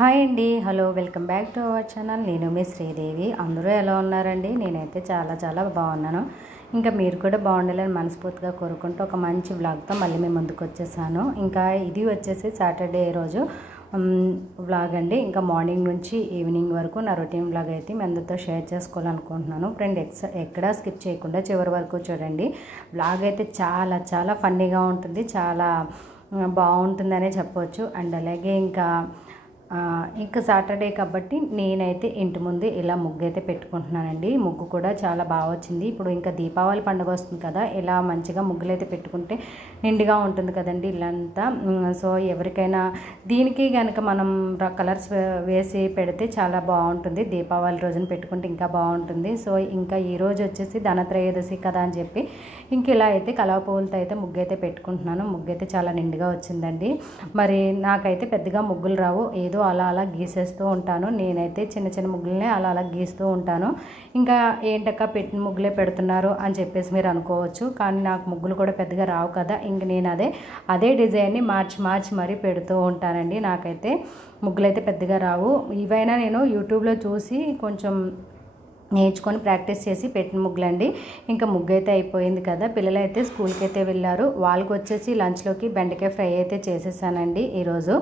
Hi అండి, hello, welcome back to our channel. నేను మీ శ్రీదేవి. అందరూ ఎలా ఉన్నారండి? నేనైతే చాలా బాగున్నాను. ఇంకా మీరు కూడా బాగుండాలని మనస్ఫూర్తిగా కోరుకుంటూ ఒక మంచి వ్లాగ్తో మళ్ళీ మేము ముందుకు వచ్చేసాను. ఇంకా ఇది వచ్చేసి సాటర్డే రోజు వ్లాగ్ అండి. ఇంకా మార్నింగ్ నుంచి ఈవినింగ్ వరకు నా రొటీన్ వ్లాగ్ అయితే మీ అందరితో షేర్ చేసుకోవాలనుకుంటున్నాను. ఫ్రెండ్ ఎక్కడా స్కిప్ చేయకుండా చివరి వరకు చూడండి. వ్లాగ్ అయితే చాలా ఫన్నీగా ఉంటుంది, చాలా బాగుంటుందనే చెప్పవచ్చు. అండ్ అలాగే ఇంకా సాటర్డే కాబట్టి నేనైతే ఇంటి ముందు ఇలా ముగ్గు అయితే పెట్టుకుంటున్నానండి. ముగ్గు కూడా చాలా బాగా వచ్చింది. ఇప్పుడు ఇంకా దీపావళి పండుగ వస్తుంది కదా, ఇలా మంచిగా ముగ్గులు అయితే పెట్టుకుంటే నిండుగా ఉంటుంది కదండి ఇల్లంతా. సో ఎవరికైనా దీనికి కనుక మనం కలర్స్ వేసి పెడితే చాలా బాగుంటుంది. దీపావళి రోజున పెట్టుకుంటే ఇంకా బాగుంటుంది. సో ఇంకా ఈరోజు వచ్చేసి ధనత్రయోదశి కదా అని చెప్పి ఇంక ఇలా అయితే కలవ పువ్వులతో అయితే ముగ్గు అయితే పెట్టుకుంటున్నాను. ముగ్గు అయితే చాలా నిండుగా వచ్చిందండి. మరి నాకైతే పెద్దగా ముగ్గులు రావు, ఏదో అలా గీసేస్తూ ఉంటాను. నేనైతే చిన్న ముగ్గులనే అలా గీస్తూ ఉంటాను. ఇంకా ఏంటక్క పెట్టిన ముగ్గులే పెడుతున్నారు అని చెప్పేసి మీరు అనుకోవచ్చు. కానీ నాకు ముగ్గులు కూడా పెద్దగా రావు కదా, ఇంక నేను అదే డిజైన్ని మార్చి మరీ పెడుతూ ఉంటానండి. నాకైతే ముగ్గులు అయితే పెద్దగా రావు. ఇవైనా నేను యూట్యూబ్లో చూసి కొంచెం నేర్చుకొని ప్రాక్టీస్ చేసి పెట్టిన ముగ్గులండి. ఇంకా ముగ్గు అయితే అయిపోయింది కదా, పిల్లలు అయితే స్కూల్కి అయితే వెళ్ళారు. వాళ్ళకి వచ్చేసి లంచ్లోకి బెండకాయ ఫ్రై అయితే చేసేసానండి ఈరోజు.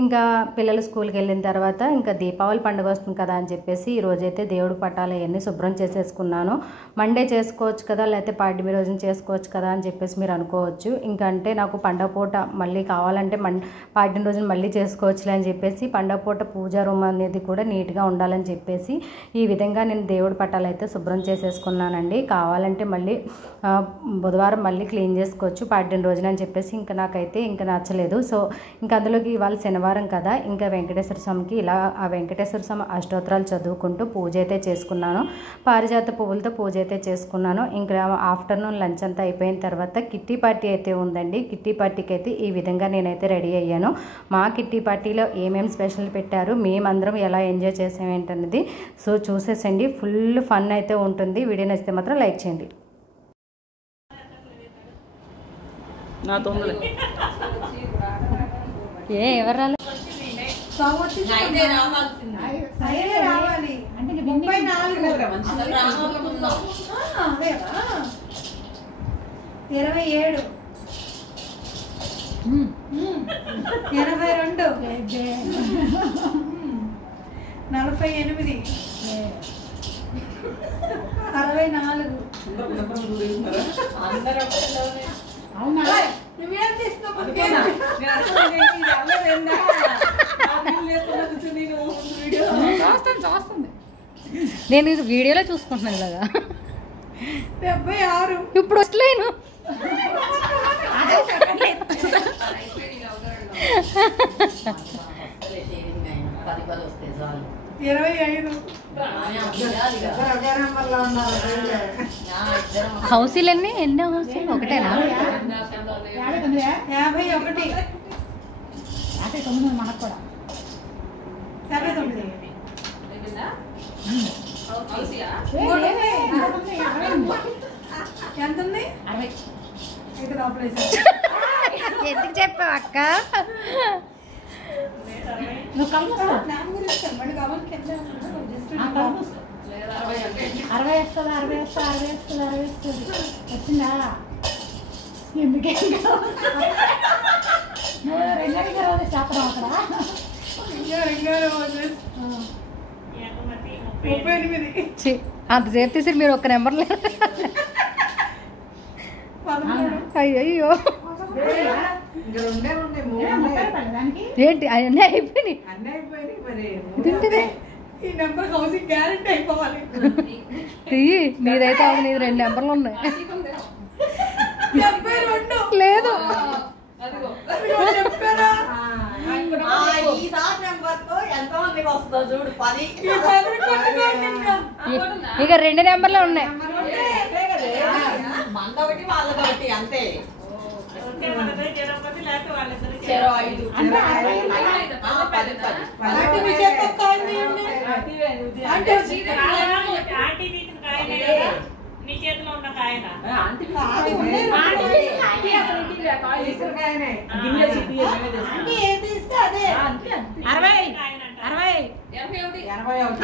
ఇంకా పిల్లలు స్కూల్కి వెళ్ళిన తర్వాత ఇంకా దీపావళి పండుగ వస్తుంది కదా అని చెప్పేసి ఈరోజైతే దేవుడి పటాలు అవన్నీ శుభ్రం చేసేసుకున్నాను. మండే చేసుకోవచ్చు కదా, లేకపోతే పాడ్యమి రోజున చేసుకోవచ్చు కదా అని చెప్పేసి మీరు అనుకోవచ్చు. ఇంకా అంటే నాకు పండగ పూట మళ్ళీ కావాలంటే పాడ్యం రోజున మళ్ళీ చేసుకోవచ్చులే అని చెప్పేసి పండగ పూట పూజా రూమ్ అనేది కూడా నీట్గా ఉండాలని చెప్పేసి ఈ విధంగా నేను దేవుడి పటాలు అయితే శుభ్రం చేసేసుకున్నానండి. కావాలంటే మళ్ళీ బుధవారం మళ్ళీ క్లీన్ చేసుకోవచ్చు పాడ్యం రోజున అని చెప్పేసి నాకైతే ఇంకా నచ్చలేదు. సో ఇంకా అందులోకి ఇవాళ శనివారం కదా, ఇంకా వెంకటేశ్వర స్వామికి ఇలా ఆ వెంకటేశ్వర స్వామి అష్టోత్తరాలు చదువుకుంటూ పూజ అయితే చేసుకున్నాను. పారిజాత పువ్వులతో పూజ అయితే చేసుకున్నాను. ఇంకా ఆఫ్టర్నూన్ లంచ్ అంతా అయిపోయిన తర్వాత కిట్టి పార్టీ అయితే ఉందండి. కిట్టి పార్టీకి అయితే ఈ విధంగా నేనైతే రెడీ అయ్యాను. మా కిట్టి పార్టీలో ఏమేమి స్పెషల్ పెట్టారు, మేమందరం ఎలా ఎంజాయ్ చేసామేంటన్నది సో చూసేసండి. ఫుల్ ఫన్ అయితే ఉంటుంది. వీడియో నచ్చితే మాత్రం లైక్ చేయండి. ఎవరు రావాలి? 27 82 48 64 నేను వీడియోలో చూసుకుంటున్నాను ఇలాగా. 76 ఇప్పుడు వస్తలేను. 25 హౌసీలు ఎన్ని హౌసీలు ఒకటేనా? 51 మనకు కూడా 59 ఎంత ఉంది? 60 ఎందుకు చెప్పావు అక్క? నువ్వు కలుపు 60 వచ్చిందా? ఎందుకే చెప్పడం అక్కడ 38 అంతసేపు తీసి మీరు ఒక్క నెంబర్ లేదు. అయ్యో ఏంటి అన్నీ అయిపోయినాయి. ఈ నెంబర్ హౌసింగ్ గ్యారెంటీ అయిపోవాలి. నీదైతే అవును, నీది 2 నెంబర్లు ఉన్నాయి. 72 లేదు చెప్పారా? ఇక 2 నెంబర్లే ఉన్నాయి. అంతే నీ చేతిలో ఉన్న కాయన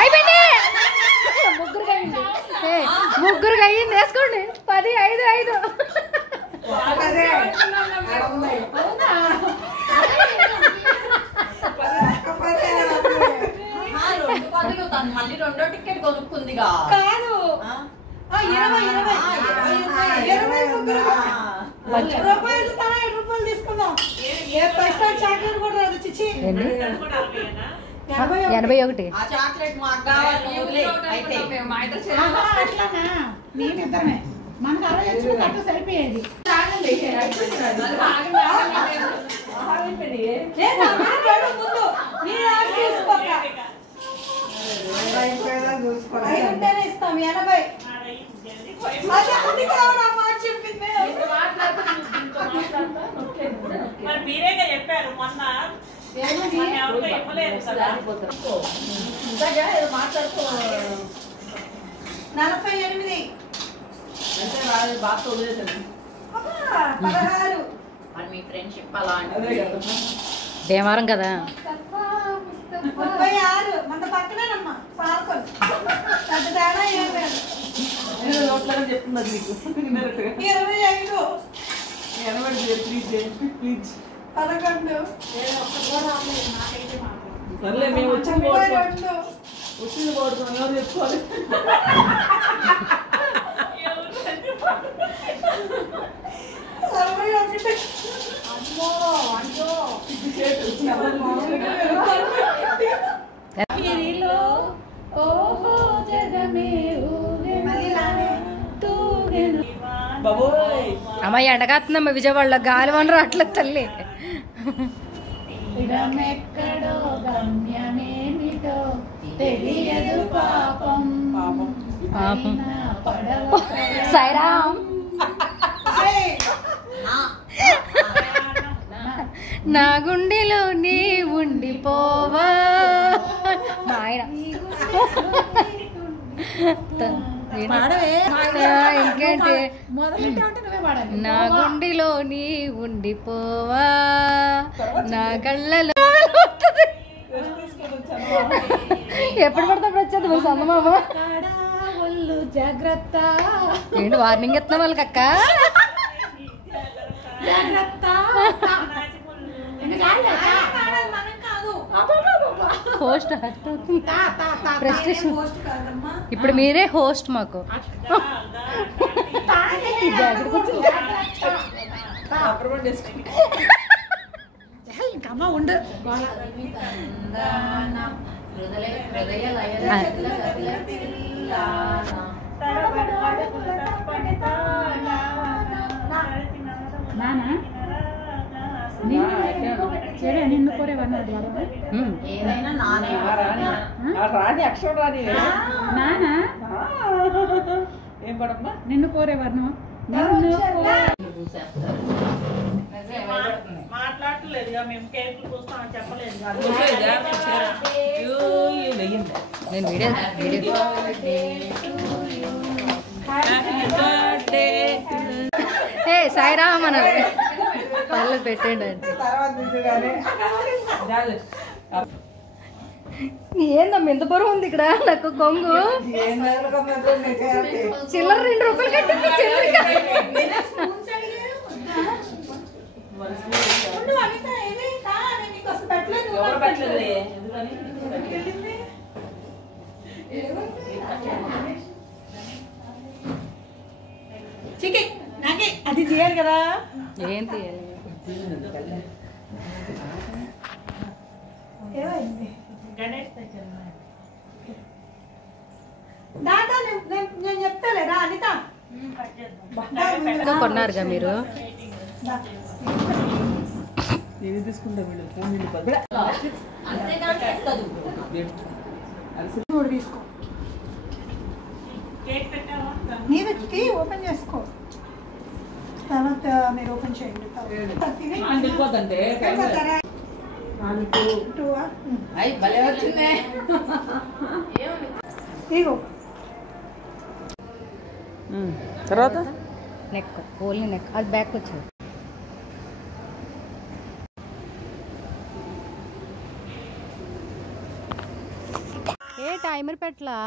అయిపోయింది. ముగ్గురికి అయ్యింది. వేసుకోండి. 10, 5, 5. మళ్ళీ రెండో టికెట్ కొనుక్కుందిగా. కాదు 20 ముగ్గురు రూపాయలు తన 7 రూపాయలు తీసుకుందాం. ఏ పైసా చాక్లెట్ కూడా రాదు. చిచ్చి 81. ఆ చాక్లెట్ మాకు కావాలి. అయితే అట్లానా మేమిద్దరమే మనకు 60 వచ్చిన కట్టు సరిపోయేది. ముందు ఉంటేనే ఇస్తాం 80. మీరేగా చెప్పారు మొన్న ఇవ్వలేదు కదా. 48 16 మీ ఫ్రెండ్షిప్ అలా దేవారం కదా. 36 మన పక్కనేనమ్మా పార్కొల్. పెద్ద తేడా ఏం లేదు. 25 11 మేము వచ్చిన 32 వచ్చింది పోతున్నాం. ఎవరు చెప్పుకోవాలి. అమ్మాయి ఎండగాస్తుందమ్మా విజయవాడలో. గాలి వనరు అట్లా తల్లి. ఎక్కడో గమ్యమేమిటో తెలియదు పాపం. పాపం. సాయిరామ్. నా గుండెలో నీ ఉండిపోవా. మా ఆయన ఇంకేంటి. నా గుండెలో నీ ఉండిపోవా. నా కళ్ళలో ఎప్పుడు పడితే అప్పుడు వచ్చేది మరి సందమామ. జాగ్రత్త. ఏంటి వార్నింగ్ ఇస్తున్నా వాళ్ళకి అక్క. జాగ్రత్త. హోస్ట్ ప్రెస్టేషన్. ఇప్పుడు మీరే హోస్ట్ మాకు. ఇంకమ్మ ఉండు. నిన్ను కోరేవన్నాడు ఏదైనా నానే రాని అక్షరం రాని నానా. ఏం పడమ్మా. నిన్ను కోరేవర్ను. మాట్లాడలేదుగా. మేము కేకులు కూస్తామని చెప్పలేదు. నేను వీడియో ఏ సాయిరామ్ అనాలి. పళ్ళు పెట్టండి అంటే ఏందమ్మా ఎంత బరువు ఉంది ఇక్కడ. నాకు కొంగు చిల్లర 2 రూపాయలు కట్టింది. చికెన్ నాకే అది చేయాలి కదా. ఏం తీయాలి. దాదా నేను చెప్తాలేరా అనిత. కొన్నారుగా మీరు. ఏది తీసుకుంటా వీళ్ళు తీసుకో. నీది ఓపెన్ చేసుకో. తర్వాత మీరు ఓపెన్ చేయండి. తర్వాత నెక్ ఓన్లీ నెక్. అది బ్యాక్ వచ్చేది. ఏ టైమర్ పెట్టలా